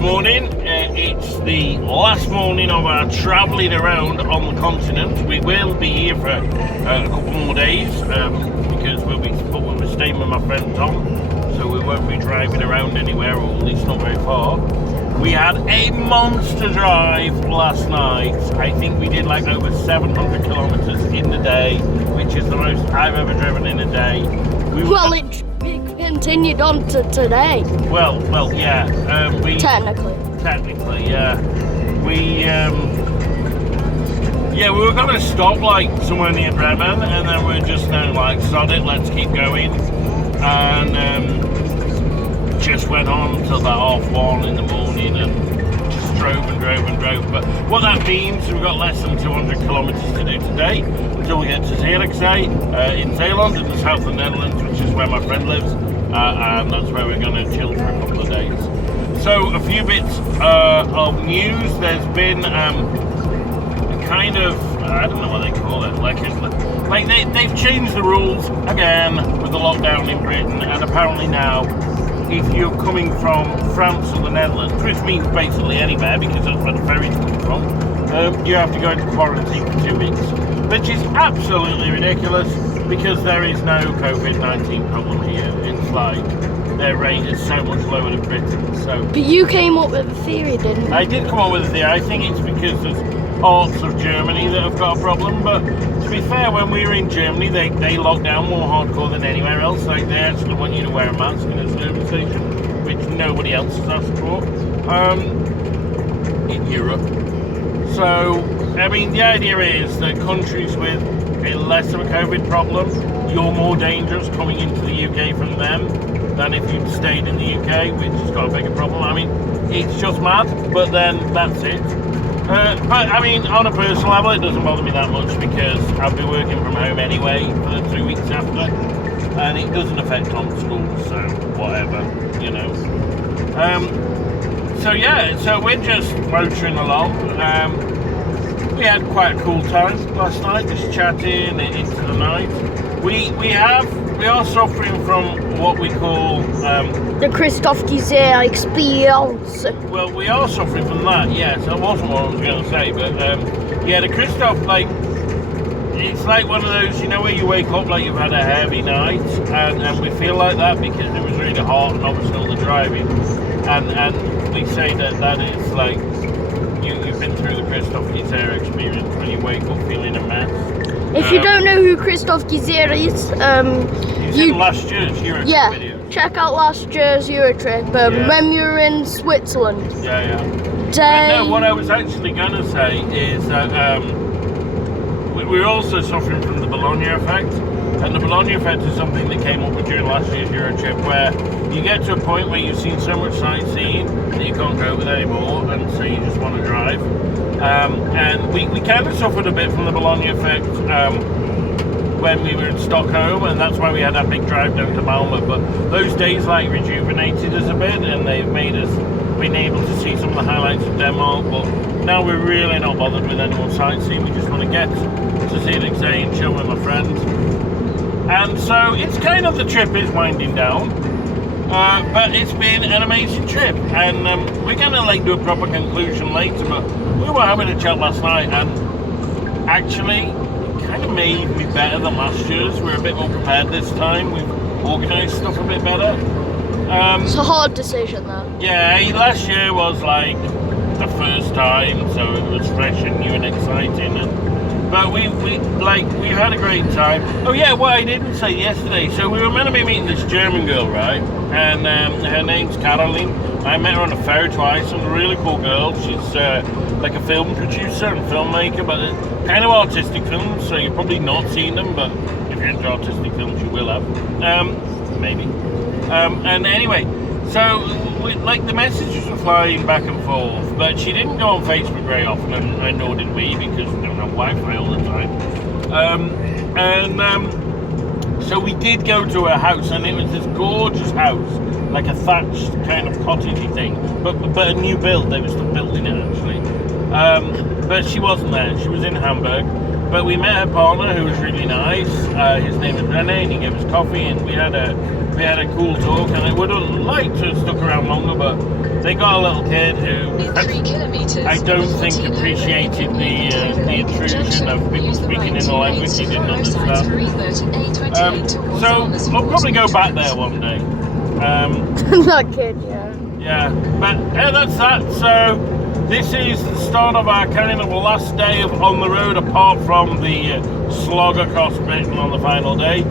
Good morning. It's the last morning of our travelling around on the continent. We will be here for a couple more days because we'll be staying with my friend Tom, so we won't be driving around anywhere, or at least not very far. We had a monster drive last night. I think we did like over 700 kilometres in the day, which is the most I've ever driven in a day. It continued on to today. Well, yeah. Technically, yeah. We were gonna stop like somewhere near Bremen, and then we're just now like, sod it, let's keep going, and just went on till about 1:30 in the morning, and just drove. But what that means is we've got less than 200 kilometres to do today until we get to Zierikzee in Zeeland, in the south of the Netherlands, which is where my friend lives. And that's where we're going to chill for a couple of days. So a few bits of news. There's been a kind of, I don't know what they call it, like they've changed the rules again with the lockdown in Britain, and apparently now if you're coming from France or the Netherlands, which means basically anywhere because that's where the ferries come from, you have to go into quarantine for 2 weeks, which is absolutely ridiculous because there is no COVID-19 problem here. It's like their rate is so much lower than Britain. So, but you came up with a theory, didn't you? I did come up with a theory. I think it's because there's parts of Germany that have got a problem, but to be fair, when we were in Germany, they locked down more hardcore than anywhere else. Like, they actually want you to wear a mask in a service station, which nobody else has asked for in Europe. So, I mean, the idea is that countries with a less of a COVID problem, you're more dangerous coming into the UK from them than if you'd stayed in the UK, which has got a bigger problem. I mean, it's just mad, but then that's it. But I mean, on a personal level, it doesn't bother me that much because I'll be working from home anyway for the 2 weeks after, and it doesn't affect Tom's school, so whatever, you know. So we're just motoring along. We had quite a cool time last night, just chatting into the night. We are suffering from what we call the Zierikzee experience. Well, we are suffering from that. Yes, that wasn't what I was going to say, but the Christoph, like, it's like one of those, you know, where you wake up like you've had a heavy night, and we feel like that because it was really hot and obviously all the driving, and we say that is like. You've been through the Zierikzee experience when you wake up feeling a mess. If you don't know who Zierikzee is, he's in last year's Eurotrip video. Check out last year's Eurotrip when we were in Switzerland. Yeah. No, what I was actually going to say is that we're also suffering from the Bologna effect. And the Bologna effect is something that came up during last year's Eurotrip, where you get to a point where you've seen so much sightseeing that you can't cope with anymore, and so you just want to drive. And we kind of suffered a bit from the Bologna effect when we were in Stockholm, and that's why we had that big drive down to Malmö. But those days like rejuvenated us a bit, and they've made us been able to see some of the highlights of Denmark. But now we're really not bothered with any more sightseeing. We just want to get to Zierikzee and chill with my friends. And so it's kind of, the trip is winding down, but it's been an amazing trip, and we're going to like do a proper conclusion later, but we were having a chat last night, and actually it kind of made me better than last year's. We're a bit more prepared this time, we've organised stuff a bit better. It's a hard decision though. Yeah, last year was like the first time, so it was fresh and new and exciting, but we had a great time. Oh yeah, what I didn't say yesterday, so we were meant to be meeting this German girl, right? And her name's Caroline. I met her on a ferry to Iceland, a really cool girl. She's like a film producer and filmmaker, but kind of artistic films, so you've probably not seen them, but if you're into artistic films, you will have. Maybe. And anyway, so the messages were flying back and forth, but she didn't go on Facebook very often, and nor did we, because we don't have Wi-Fi all the time. So we did go to her house, and it was this gorgeous house, like a thatched kind of cottagey thing, but a new build. They were still building it actually. But she wasn't there. She was in Hamburg, But we met her partner, who was really nice. His name is Rene, and he gave us coffee, and we had a cool talk. And I would have liked to have stuck around longer, but they got a little kid who I don't think appreciated the intrusion of people speaking in a language he didn't understand. So I'll probably go back there one day. That kid, yeah. Yeah, but yeah, that's that. So this is the start of our kind of last day on the road, apart from the slog across Britain on the final day.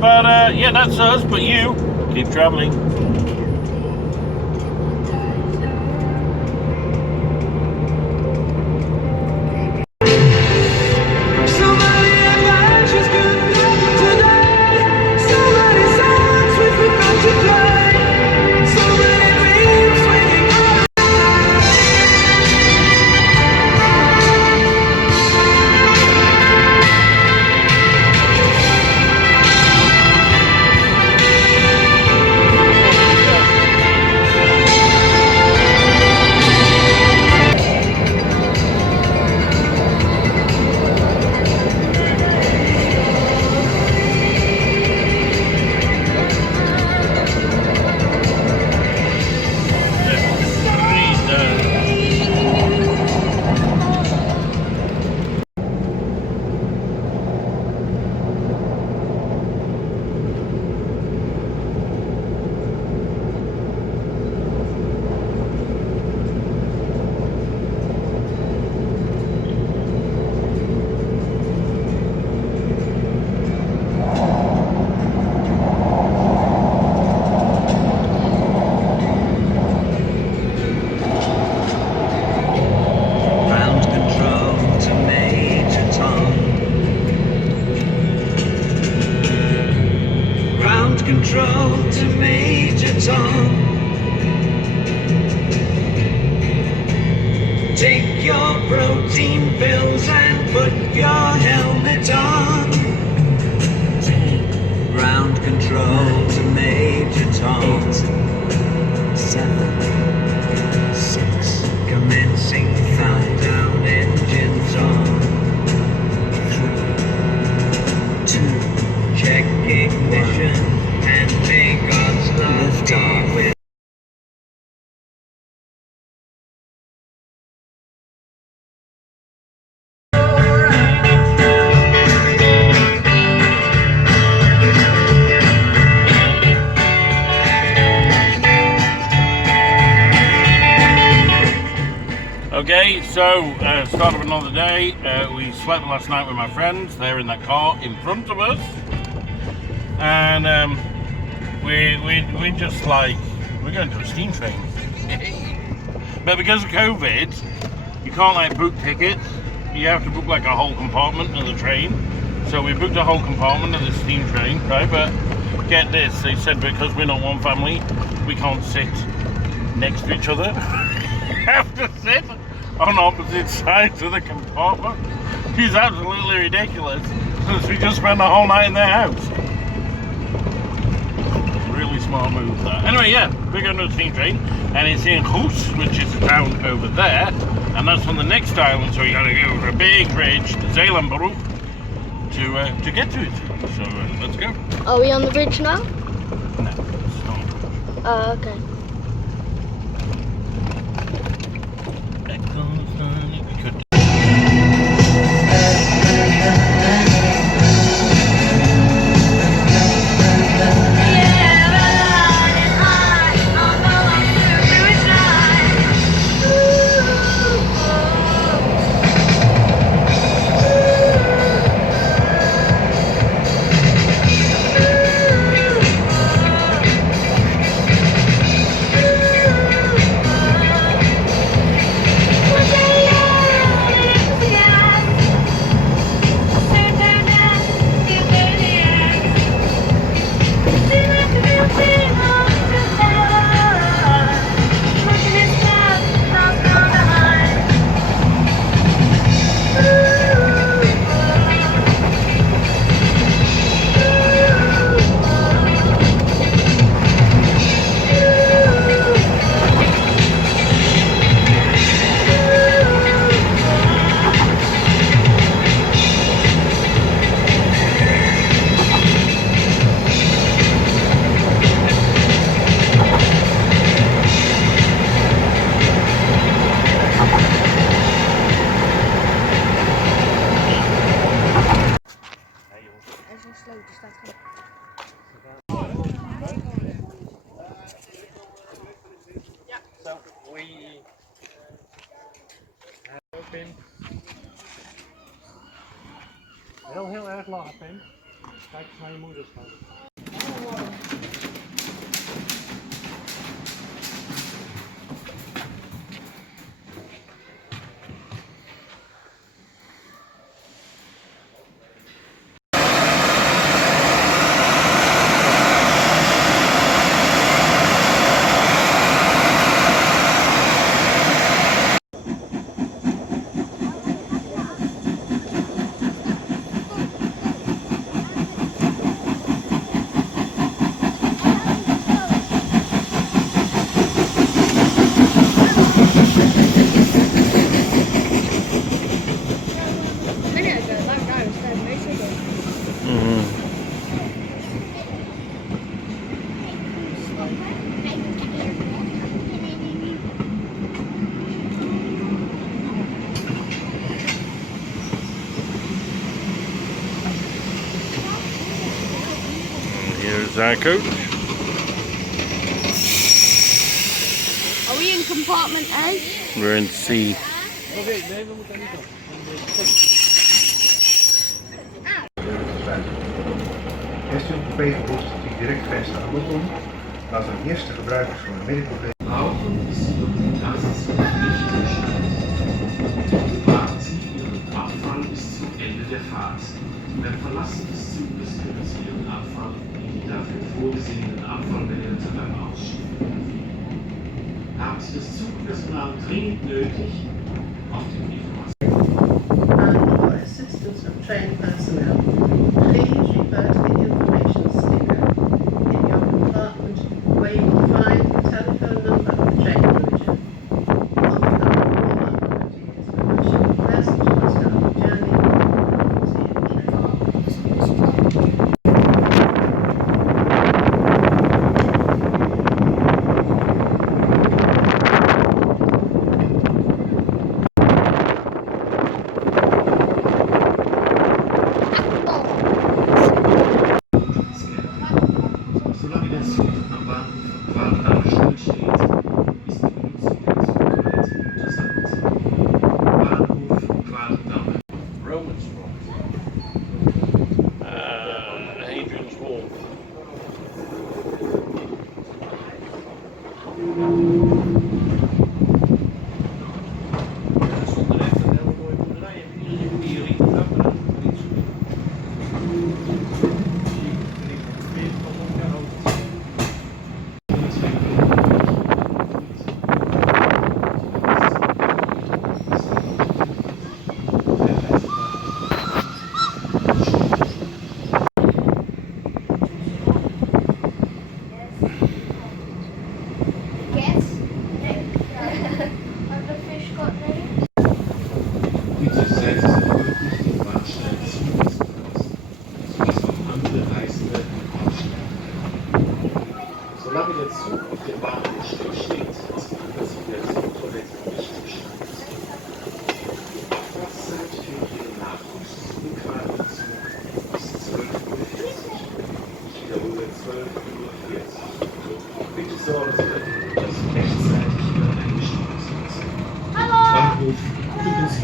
But yeah, that's us. But you keep travelling. Control to Major Tom. Take your protein pills and put your helmet on. Ground control to Major Tom. 8, 7, 6. Commencing countdown, engines on. 3, 2. Check ignition. And may God's love be with. Okay, so start of another day. We slept last night with my friends. They're in that car in front of us, and we just like, we're going to a steam train. But because of COVID, you can't like book tickets. You have to book like a whole compartment of the train. So we booked a whole compartment of the steam train, right? But get this, they said because we're not one family, we can't sit next to each other. Have to sit on opposite sides of the compartment. It's absolutely ridiculous. Since we just spent the whole night in their house. Really smart move that. Anyway, yeah, we're going to the steam train, and it's in Hoos, which is a town over there, and that's on the next island. So you got to go over a big bridge, the Zeelandbrug, to get to it. So let's go. Are we on the bridge now? No, it's not. Oh, okay. Pim. Heel erg laag, Pim. Kijk eens naar je moeder staan. Here's our coach. Are we in compartment A? We're in C. Oké, nee, we moeten niet op. Heeft u een coupé die direct grens aan moet doen, laten we eerst de gebruikers van de middencoupé. Brauchen Sie das nicht Bewahren Sie Ihren Abfall bis zum Ende der Fahrt. Beim Verlassen des Zuges können Sie Ihren Abfall in die dafür vorgesehenen Abfallbehälter beim Ausspülen. Haben Sie das Zugpersonal dringend nötig? Auf den And for assistance of trained personnel, please refer to the information sticker in your compartment where you will find the telephone number of the train manager. Often all our volunteers will wish you a pleasant and starting journey to your train. Solange der Zug am Bahnhof Quadrat stillsteht, ist die Benutzung der Zugtoilette untersagt. Bahnhof Quadrat. Romans Hadrian's Wall. Zonder echt een hele mooie boerderij. Heb je hier in trappen? Bitte seien Sie freundlich, den Bahnsteig zulassen lassen, sodass auch andere Reisende aussteigen können. Solange der Zug auf dem Bahnhof stillsteht, ist die Nutzung der Zugtoilette nicht gestattet. Die Abfahrtszeit für Ihren Nachwuchs-Zug ist 12:40 Uhr. Ich wiederhole 12:40 Uhr. Bitte sorgen Sie dafür, dass Sie rechtzeitig wieder eingestiegen sind. Bahnhof Kibbutz.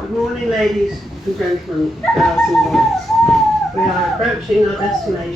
Good morning, ladies and gentlemen, girls and boys. We are approaching our destination.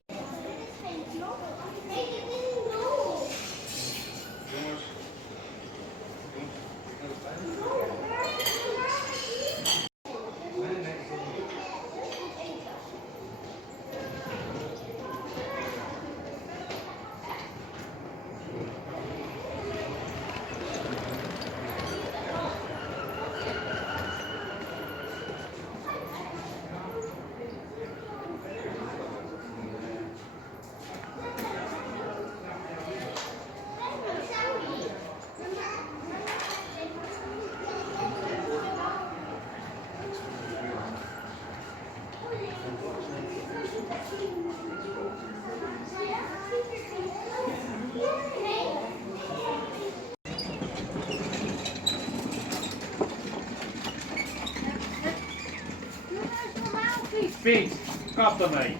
Piet, kap ermee.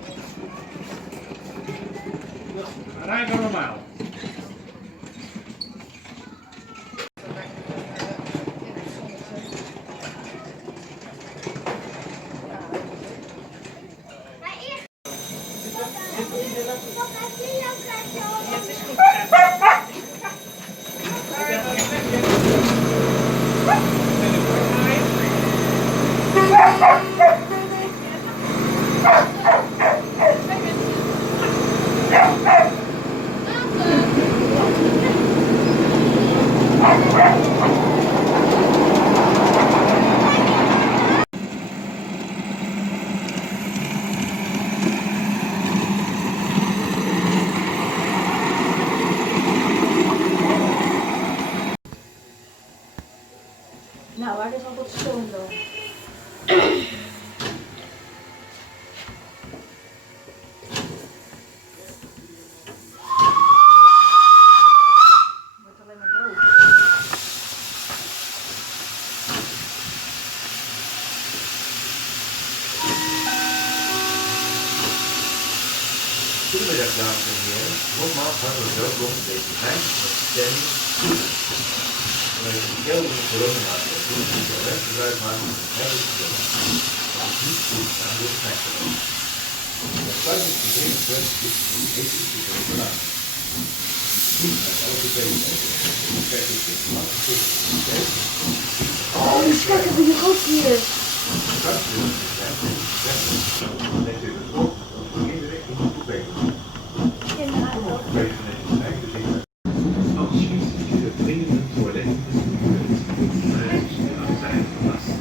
Rij maar normaal. Nou, waar is al dat stoom dan? Wordt alleen maar droog. Goedemiddag dames en heren, nogmaals hartelijk welkom bij deze eindstemming Kibbutz. Vanuit de geldende coronamaatregelen moet je recht gebruik maken van het heilige geloof. Dat is niet goed aan de gemeente. Het sluitingsgegeven werd is een ethische regulatie. Niet met elke bezigheid. Hoe krijg je dit gemakkelijk tegen de tijd? Oh, die stekker vind ik ook hier. Straks willen we zijn en zeggen dat je het ook voor iedereen in de toekomst. Sommige gelegenheden zijn de zin. Ausschließlich für dringende Toiletten Abteil verlassen.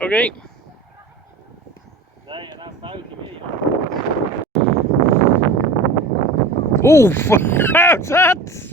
Okay. Nee, en dan buiten weer. Oeh, how's that?